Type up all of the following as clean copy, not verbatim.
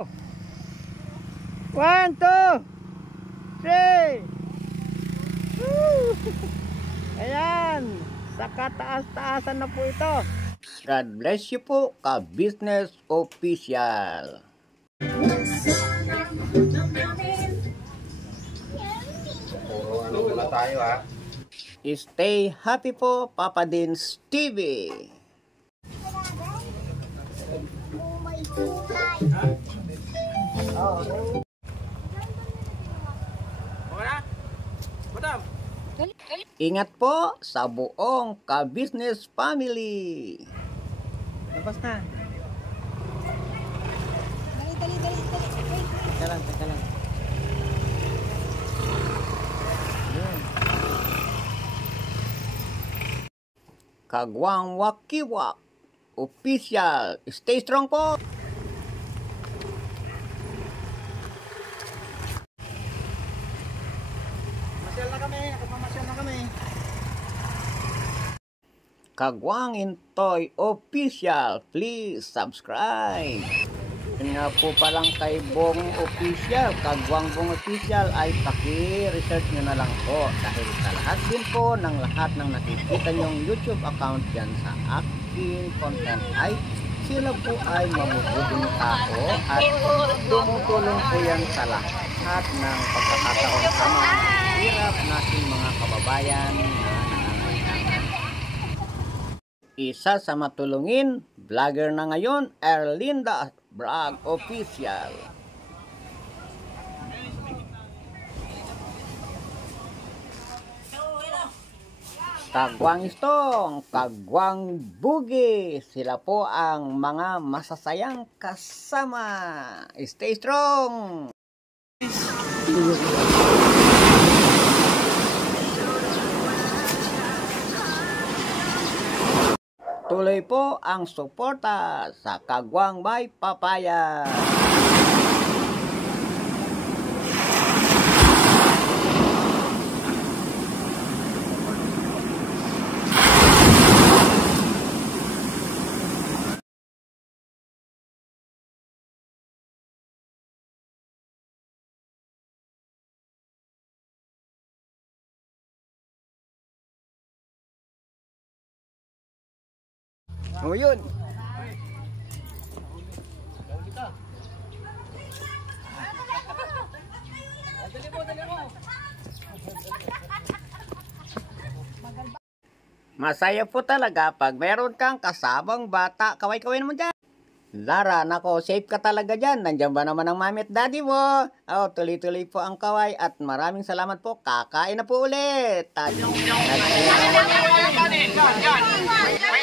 1, 2, 3. Woo! Ayan, sa kataas-taasan na po ito. God bless you po, ka-business official. Ano na tayo ha? Stay happy po, Papa Dins TV. Ingat po sa buong ka-business family. Labas na. Dali. Teka lang. Ayan. Kagwang Wakiwak official. Stay strong po. Mamasyal na kami. Kagwang Intoy official. Please subscribe. Yun nga po palang kay Bong official, Kagwang Bong official ay paki-research nyo na lang po dahil sa lahat din po ng lahat ng nakikita nyong YouTube account dyan sa aking content ay sila po ay mabubuting tao at tumutulong po yan sa lahat ng pagkakataon sa mga hirap nating mga kababayan na nangangailangan. Isa sa matulungin, vlogger na ngayon, Erlinda Vlog Official. Kagwang Istong, Kagwang Bugi, sila po ang mga masasayang kasama. Stay strong! Tuloy po ang suporta sa Kagwang by Papaya. O yun. Masaya po talaga pag meron kang kasamang bata. Kaway-kaway naman dyan. Lara, nako, safe ka talaga dyan. Nandyan ba naman ang mami at daddy mo? Oh, tuloy-tuloy po ang kaway at maraming salamat po. Kakain na po ulit.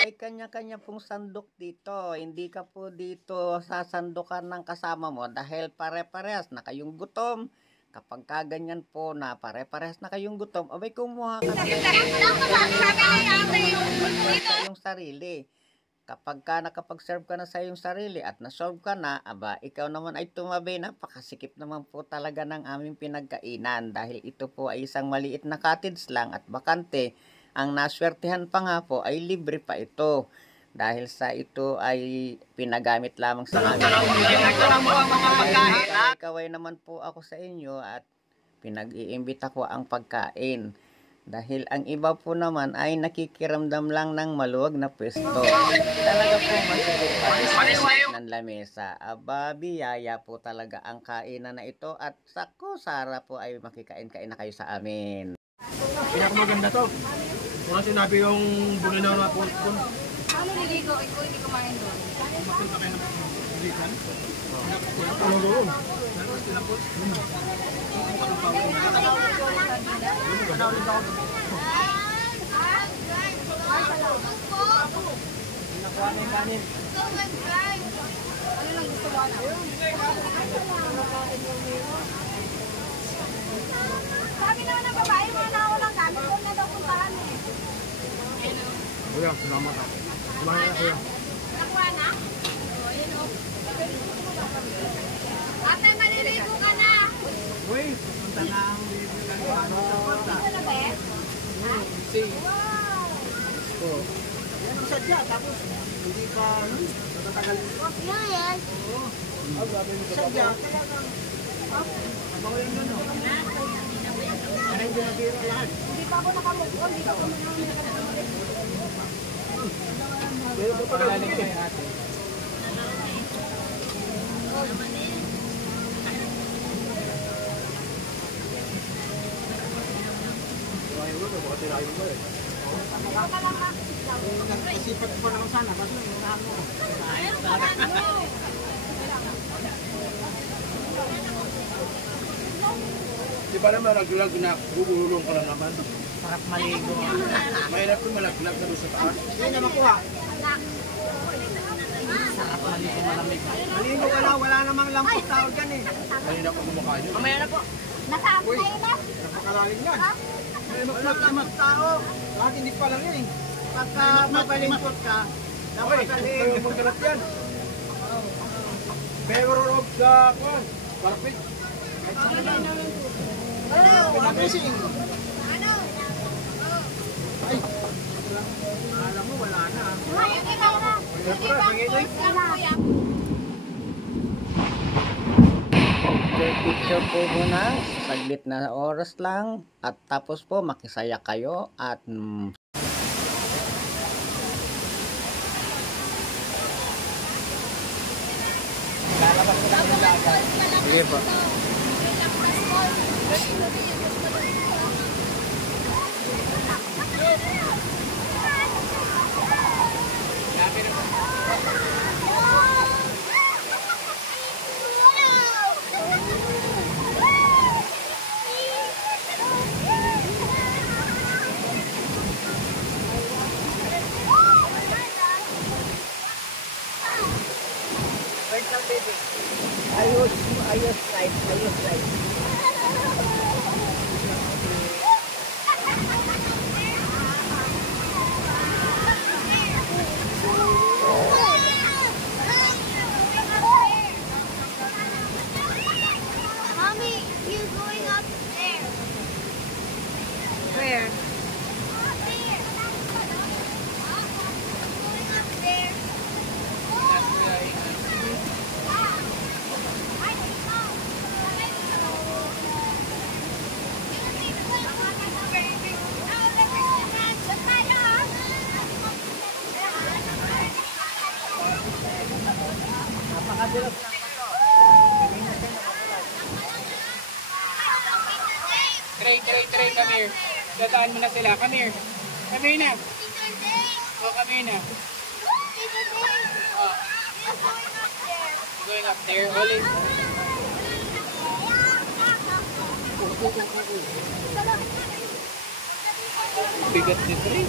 May kanya-kanya pong sandok dito. Hindi ka po dito sasandukan ng kasama mo dahil pare-parehas na kayong gutom. Kapag kaganyan po na pare-parehas na kayong gutom, abay kumuha ka na yung sarili. Kapag ka nakapag-serve ka na sa iyong sarili at na-serve ka na, aba, ikaw naman ay tumabi. Napakasikip naman po talaga ng aming pinagkainan dahil ito po ay isang maliit na cottage lang at bakante. Ang naswertehan pa nga po ay libre pa ito dahil sa ito ay pinagamit lamang sa amin. Kaway naman po ako sa inyo at pinag-iimbita ko ang pagkain. Dahil ang iba po naman ay nakikiramdam lang ng maluwag na pwesto. Talaga po masarap ng lamesa. Aba, biyaya po talaga ang kainan na ito. At sako, Sara po ay makikain-kain na kayo sa amin. Pinakamaganda to. Kung sinabi yung bulinaw na po. Ano niligo? Ikaw hindi kumain doon. Makita kayo ng pilihan. Ano doon? Kanin. Ano lang gusto mo na? Sabi naman ng babae, mga na walang gamit. Huwag na daw puntahan eh. Kuya, salamat ako. Salamat na kuya. Nakuha na? O, yun o. Ate, maliligo ka na. Uy, punta na ang libre ka niya. Ano sa punta? Ito na ba eh? Ha? Wow! Yan ang sadya, tapos hindi pa natatagal. Yan. Sadya, talagang. Abango yung nun, no? Ano yung binabiro lahat? Hindi pa ako nakamove-on, hindi pa ako Pero ito pala, sige. Nagkasipat ko naman sana, kaso yung ako. Di ba naman naglag na bubulong ka lang naman? Sarap maligo. Mahirap ko malaglag na doon sa taas. Hindi na makuha. Sarap maligo malamig. Maligo ka na, wala namang lampot tao dyan eh. Kanina ko kumakain yun. Mamaya na po. Nasaan tayo na? Napakalalim yan. May maglalamang tao. Lahat hindi pa lang yan eh. Pagka mabalingkot ka, napakalim. Ay, magkalap yan. Favor of the one. Perfect. Pinag-missing. Ay, alam mo, wala na. Ay, ikaw na. Siyempre, panginoy. Picture po muna, saglit na oras lang at tapos po makisaya kayo at Lalabas ko lang yung dagat. sige po. Ayos light. Mommy, you're going up there. Where? Up there. Going up there. Napakadilas ng ito. Tray, come here. Dadaan mo na sila. Come here. Come here na. Oh, come here na. Oh, going up there. Ulit. Bigat ni Tray.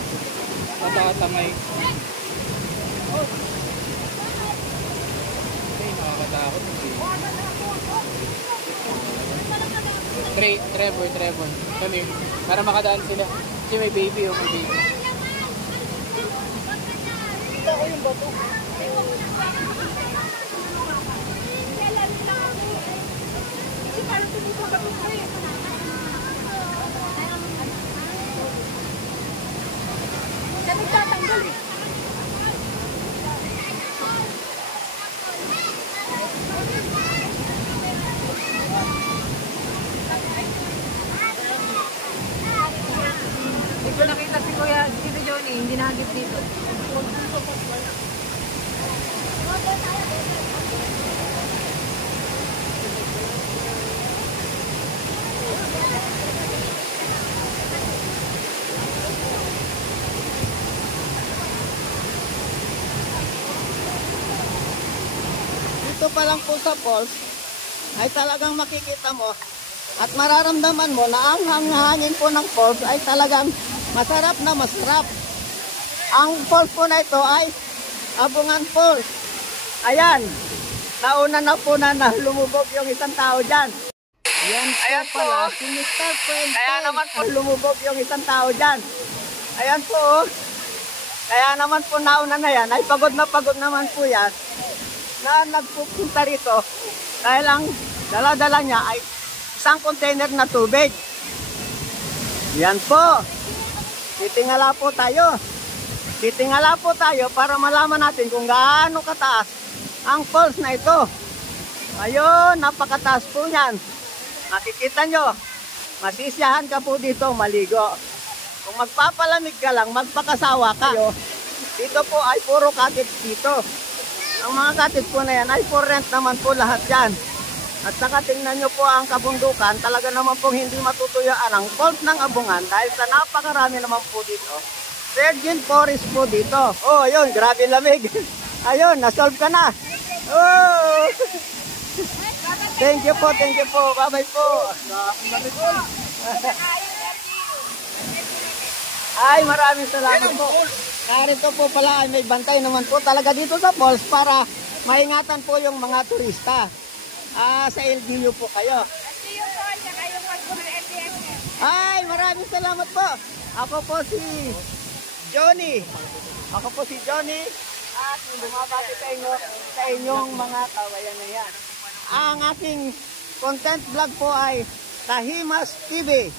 Matatamay. Ay, nakakatakot. Trevor. Come here. Para makadaan sila. Kasi may baby oh, may baby. Siya nagtatanggal eh. Hindi ko nakita si Kuya, Tito Johnny, hindi nahagip dito. Dito pa lang po sa falls ay talagang makikita mo at mararamdaman mo na ang hangin po ng falls ay talagang masarap na masarap. Ang falls po na ito ay Abungan Falls. Ayan, nauna na po na lumubog yung isang tao dyan. Ayan po pala, si Mr. Friend. Kaya naman po lumubog yung isang tao dyan. Ayan po, oh. Kaya naman po nauna na yan, ay pagod na pagod naman po yan na nagpupunta rito dahil ang dala-dala niya ay isang container na tubig. Yan po. Titingala po tayo. Titingala po tayo para malaman natin kung gaano kataas ang falls na ito. Ayun, napakataas po yan. Makikita nyo, masisiyahan ka po dito maligo. Kung magpapalamig ka lang, magpakasawa ka. Dito po ay puro cottage dito. Ang mga cottage po na yan ay for rent naman po lahat yan. At saka tingnan nyo po ang kabundukan, talaga naman pong hindi matutuyaan ang fault ng Abungan dahil sa napakarami naman po dito. Virgin forest po dito. Oh, ayun, grabe lamig. Ayun, nasolve ka na. Oh! Thank you po, thank you po. Bye-bye po. Ay, maraming salamat po. Narito po pala ay may bantay naman po talaga dito sa falls para maingatan po yung mga turista. Sa LGU po kayo. LGU po, tsaka yung pagpo ng LTSM. Ay, maraming salamat po. Ako po si Johnny. Ako po si Johnny. At bumabati sa inyo sa inyong mga kawayan na yan. Ang aking content vlog po ay Kahimas TV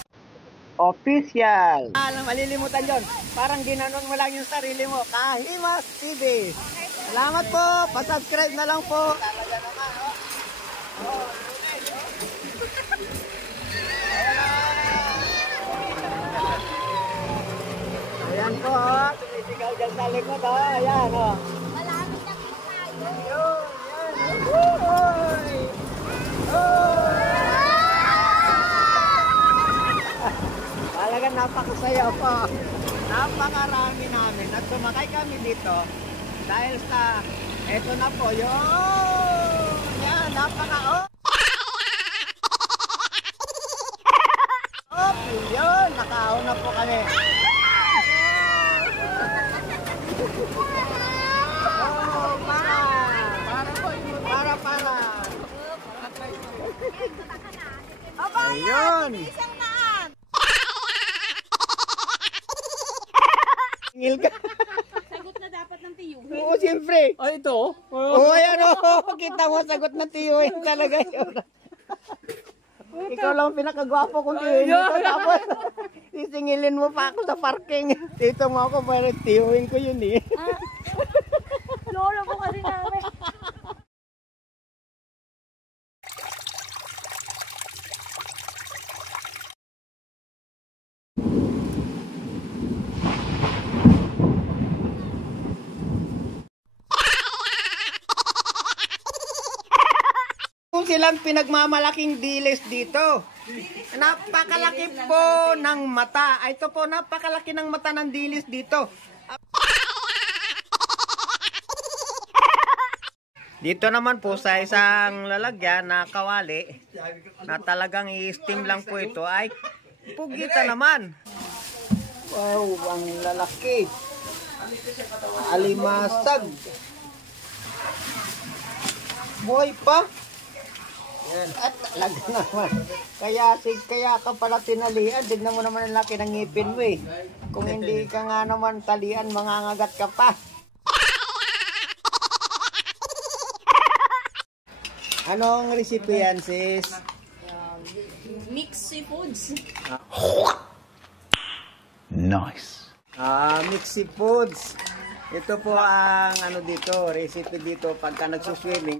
Official. Malilimutan yun. Parang ginanon mo lang yung sarili mo. Kahimas TV. Salamat po. Pa-subscribe na lang po. Talaga naman, oh. Ayan po, oh. Sumisigaw dyan sa likod, oh. Ayan, oh. Malamig na po tayo. Ayun, ayan, oh. Talagang napakasaya po. Napakarami namin at sumakay kami dito dahil sa eto na po yun. Yan, oh. Oh, yun, nakaahon na po kami. Oh, para. Aba, Ayun. isang naan. Tingil ka. Sagot na dapat ng tiyo. Oo, siyempre. Ay, ito. Oo, ayan o. Kita mo, sagot na tiyuhin talaga yun. Ikaw lang pinakagwapo kong tiyuhin dito. Tapos, sisingilin mo pa ako sa parking. Dito mo ako, pero tiyuhin ko yun eh. Lolo po kasi namin. Kung silang pinagmamalaking dilis dito. Napakalaki po ng mata. Ito po, napakalaki ng mata ng dilis dito. Dito naman po sa isang lalagyan na kawali na talagang i-steam lang po ito ay pugita naman. Wow, ang lalaki. Alimasag. Buhay pa. Yan. At talaga naman. Kaya ka pala tinalian. Tignan mo naman ang laki ng ngipin mo eh. Kung hindi ka nga naman talian, mangangagat ka pa. Anong recipe yan, sis? Mixed seafoods. Nice. Mixed foods. Ito po ang ano dito, recipe dito pagka nagsuswimming.